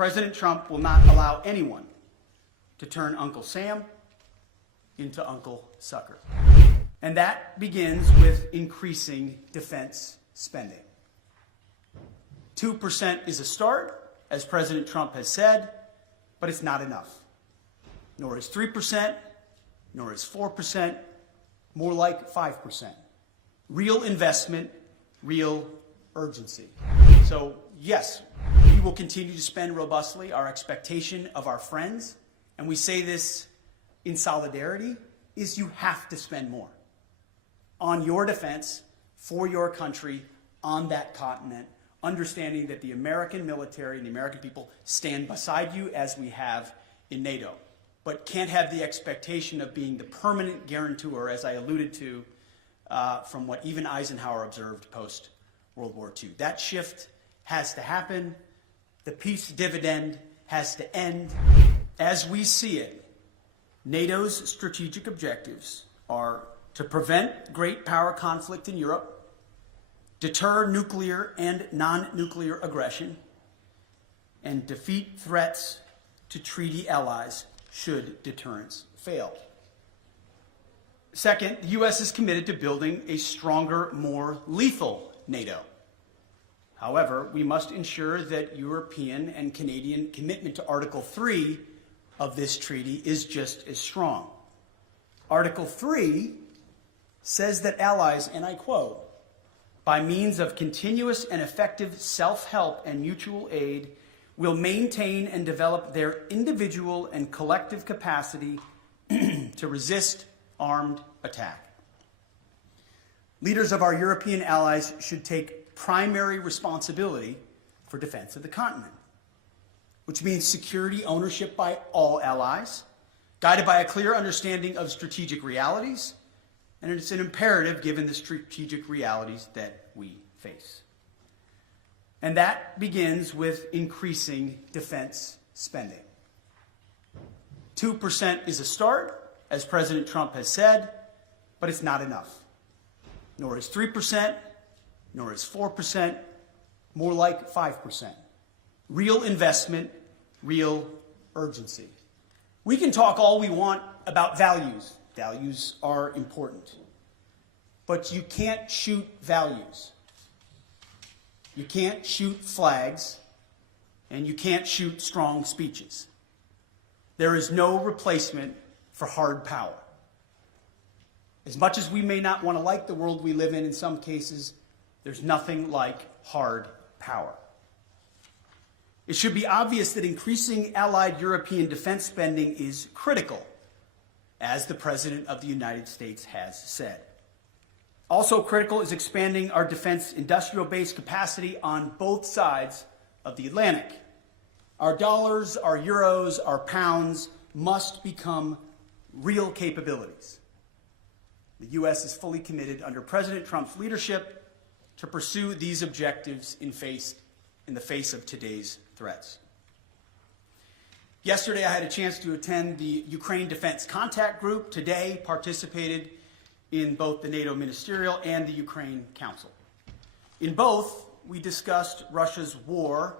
President Trump will not allow anyone to turn Uncle Sam into Uncle Sucker. And that begins with increasing defense spending. 2% is a start, as President Trump has said, but it's not enough. Nor is 3%, nor is 4%, more like 5%. Real investment, real urgency. So, yes, we will continue to spend robustly. Our expectation of our friends, and we say this in solidarity, is you have to spend more on your defense, for your country, on that continent, understanding that the American military and the American people stand beside you as we have in NATO, but can't have the expectation of being the permanent guarantor, as I alluded to, from what even Eisenhower observed post-World War II. That shift has to happen. The peace dividend has to end. As we see it, NATO's strategic objectives are to prevent great power conflict in Europe, deter nuclear and non-nuclear aggression, and defeat threats to treaty allies should deterrence fail. Second, the U.S. is committed to building a stronger, more lethal NATO. However, we must ensure that European and Canadian commitment to Article 3 of this treaty is just as strong. Article 3 says that allies, and I quote, by means of continuous and effective self-help and mutual aid, will maintain and develop their individual and collective capacity to resist armed attack. Leaders of our European allies should take primary responsibility for defense of the continent, which means security ownership by all allies, guided by a clear understanding of strategic realities, and it's an imperative given the strategic realities that we face. And that begins with increasing defense spending. 2% is a start, as President Trump has said, but it's not enough. Nor is 3%, nor is 4%, more like 5%. Real investment, real urgency. We can talk all we want about values. Values are important. But you can't shoot values. You can't shoot flags, and you can't shoot strong speeches. There is no replacement for hard power. As much as we may not want to like the world we live in some cases, there's nothing like hard power. It should be obvious that increasing allied European defense spending is critical, as the President of the United States has said. Also critical is expanding our defense industrial base capacity on both sides of the Atlantic. Our dollars, our euros, our pounds must become real capabilities. The U.S. is fully committed under President Trump's leadership to pursue these objectives in the face of today's threats. Yesterday, I had a chance to attend the Ukraine Defense Contact Group. Today, participated in both the NATO Ministerial and the Ukraine Council. In both, we discussed Russia's war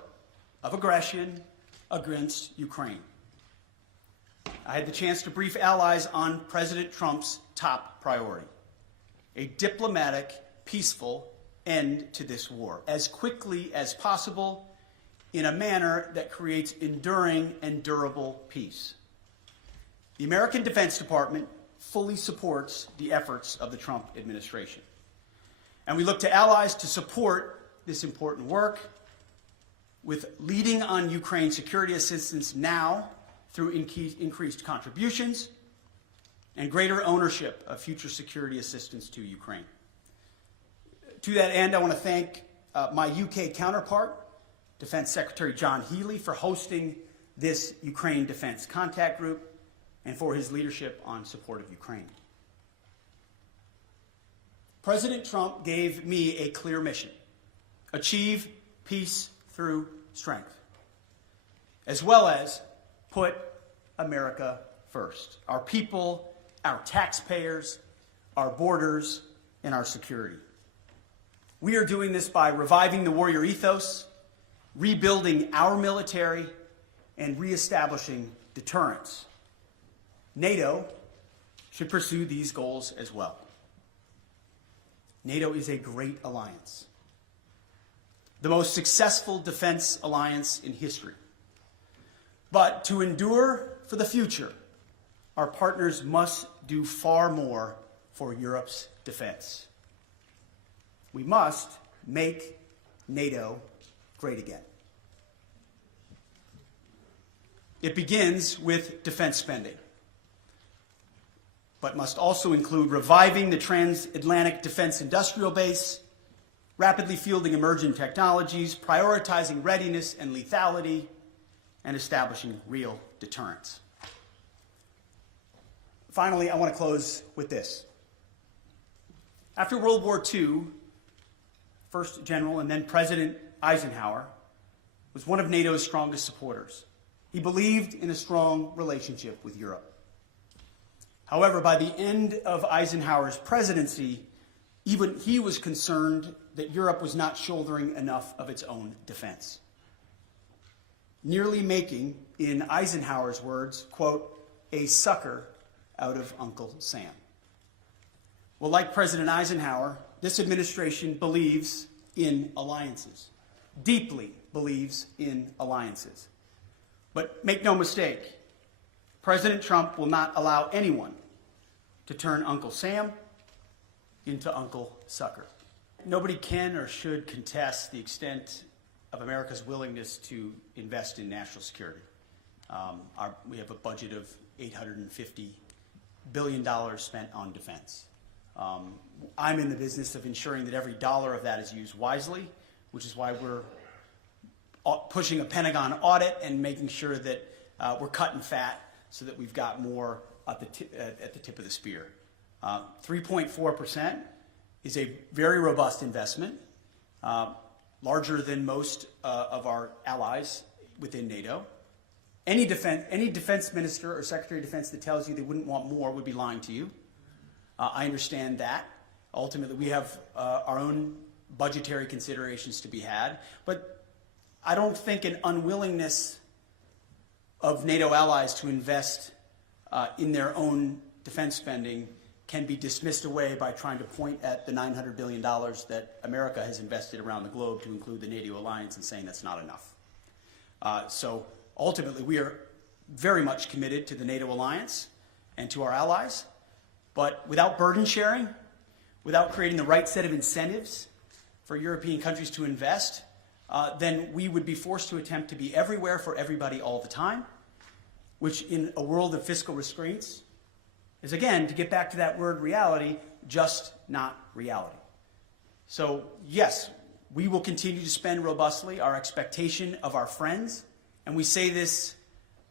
of aggression against Ukraine. I had the chance to brief allies on President Trump's top priority: a diplomatic, peaceful end to this war, as quickly as possible, in a manner that creates enduring and durable peace. The American Defense Department fully supports the efforts of the Trump administration. And we look to allies to support this important work with leading on Ukraine security assistance now through increased contributions and greater ownership of future security assistance to Ukraine. To that end, I want to thank my UK counterpart, Defense Secretary John Healey, for hosting this Ukraine Defense Contact Group and for his leadership on support of Ukraine. President Trump gave me a clear mission: achieve peace through strength, as well as put America first. Our people, our taxpayers, our borders, and our security. We are doing this by reviving the warrior ethos, rebuilding our military, and reestablishing deterrence. NATO should pursue these goals as well. NATO is a great alliance, the most successful defense alliance in history. But to endure for the future, our partners must do far more for Europe's defense. We must make NATO great again. It begins with defense spending, but must also include reviving the transatlantic defense industrial base, rapidly fielding emerging technologies, prioritizing readiness and lethality, and establishing real deterrence. Finally, I want to close with this. After World War II, first General and then President Eisenhower was one of NATO's strongest supporters. He believed in a strong relationship with Europe. However, by the end of Eisenhower's presidency, even he was concerned that Europe was not shouldering enough of its own defense, nearly making, in Eisenhower's words, quote, a sucker out of Uncle Sam. Well, like President Eisenhower, this administration believes in alliances, deeply believes in alliances. But make no mistake, President Trump will not allow anyone to turn Uncle Sam into Uncle Sucker. Nobody can or should contest the extent of America's willingness to invest in national security. We have a budget of $850 billion spent on defense. I'm in the business of ensuring that every dollar of that is used wisely, which is why we're pushing a Pentagon audit and making sure that we're cutting fat so that we've got more at the tip of the spear. 3.4% is a very robust investment, larger than most of our allies within NATO. Any defense minister or secretary of defense that tells you they wouldn't want more would be lying to you. I understand that. Ultimately, we have our own budgetary considerations to be had, but I don't think an unwillingness of NATO allies to invest in their own defense spending can be dismissed away by trying to point at the $900 billion that America has invested around the globe to include the NATO alliance and saying that's not enough. So ultimately, we are very much committed to the NATO alliance and to our allies, but without burden sharing, without creating the right set of incentives for European countries to invest, then we would be forced to attempt to be everywhere for everybody all the time, which in a world of fiscal restraints is, again, to get back to that word reality, just not reality. So yes, we will continue to spend robustly. Our expectation of our friends, and we say this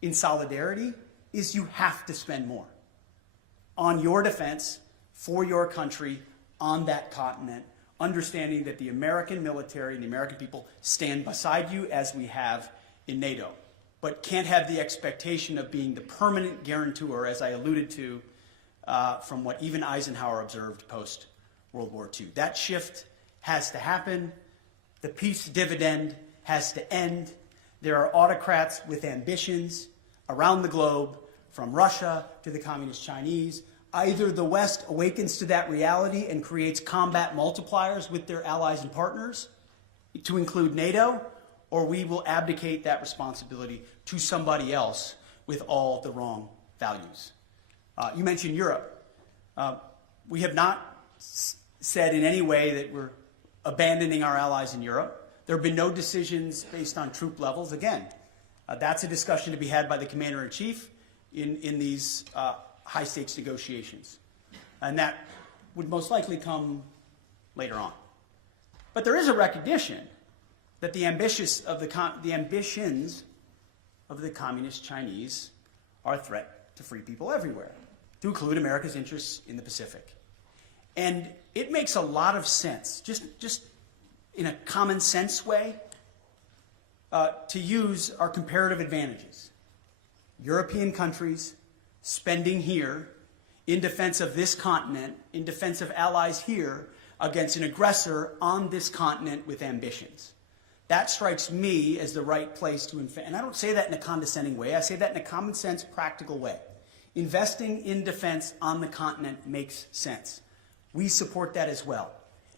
in solidarity, is you have to spend more on your defense, for your country, on that continent, understanding that the American military and the American people stand beside you as we have in NATO, but can't have the expectation of being the permanent guarantor, as I alluded to, from what even Eisenhower observed post-World War II. That shift has to happen. The peace dividend has to end. There are autocrats with ambitions around the globe, from Russia to the Communist Chinese. Either the West awakens to that reality and creates combat multipliers with their allies and partners, to include NATO, or we will abdicate that responsibility to somebody else with all the wrong values. You mentioned Europe. We have not said in any way that we're abandoning our allies in Europe. There have been no decisions based on troop levels. Again, that's a discussion to be had by the Commander-in-Chief in these high-stakes negotiations. And that would most likely come later on. But there is a recognition that the ambitions of the Communist Chinese are a threat to free people everywhere, to include America's interests in the Pacific. And it makes a lot of sense, just in a common sense way, to use our comparative advantages. European countries spending here in defense of this continent, in defense of allies here, against an aggressor on this continent with ambitions. That strikes me as the right place to invest. And I don't say that in a condescending way. I say that in a common sense, practical way. Investing in defense on the continent makes sense. We support that as well.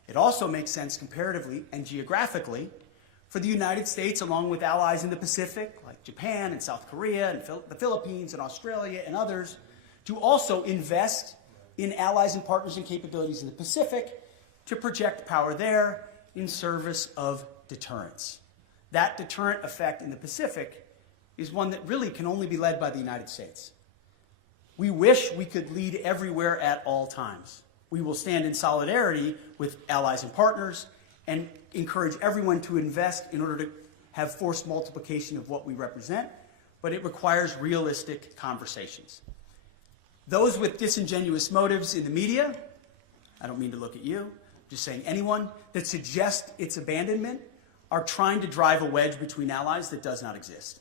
It also makes sense comparatively and geographically for the United States, along with allies in the Pacific, like Japan and South Korea and the Philippines and Australia and others, to also invest in allies and partners and capabilities in the Pacific to project power there in service of deterrence. That deterrent effect in the Pacific is one that really can only be led by the United States. We wish we could lead everywhere at all times. We will stand in solidarity with allies and partners and encourage everyone to invest in order to have force multiplication of what we represent, but it requires realistic conversations. Those with disingenuous motives in the media, I don't mean to look at you, I'm just saying anyone that suggests its abandonment are trying to drive a wedge between allies that does not exist.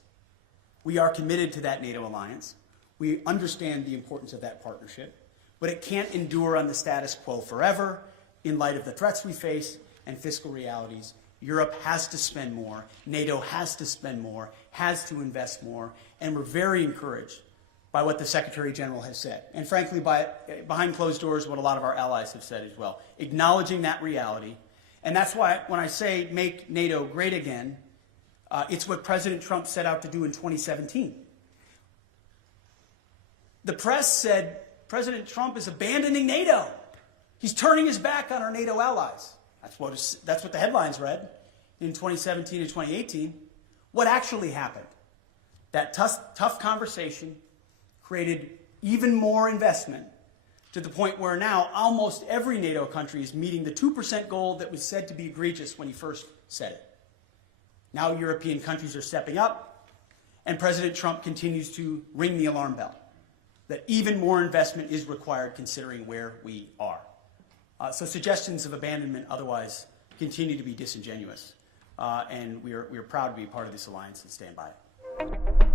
We are committed to that NATO alliance. We understand the importance of that partnership, but it can't endure on the status quo forever in light of the threats we face and fiscal realities. Europe has to spend more, NATO has to spend more, has to invest more, and we're very encouraged by what the Secretary General has said, and frankly, by behind closed doors, what a lot of our allies have said as well, acknowledging that reality. And that's why when I say make NATO great again, it's what President Trump set out to do in 2017. The press said President Trump is abandoning NATO. He's turning his back on our NATO allies. That's what the headlines read in 2017 and 2018. What actually happened? That tough conversation created even more investment to the point where now almost every NATO country is meeting the 2% goal that was said to be egregious when he first said it. Now European countries are stepping up, and President Trump continues to ring the alarm bell that even more investment is required considering where we are. So suggestions of abandonment otherwise continue to be disingenuous, and we are proud to be part of this alliance and stand by it.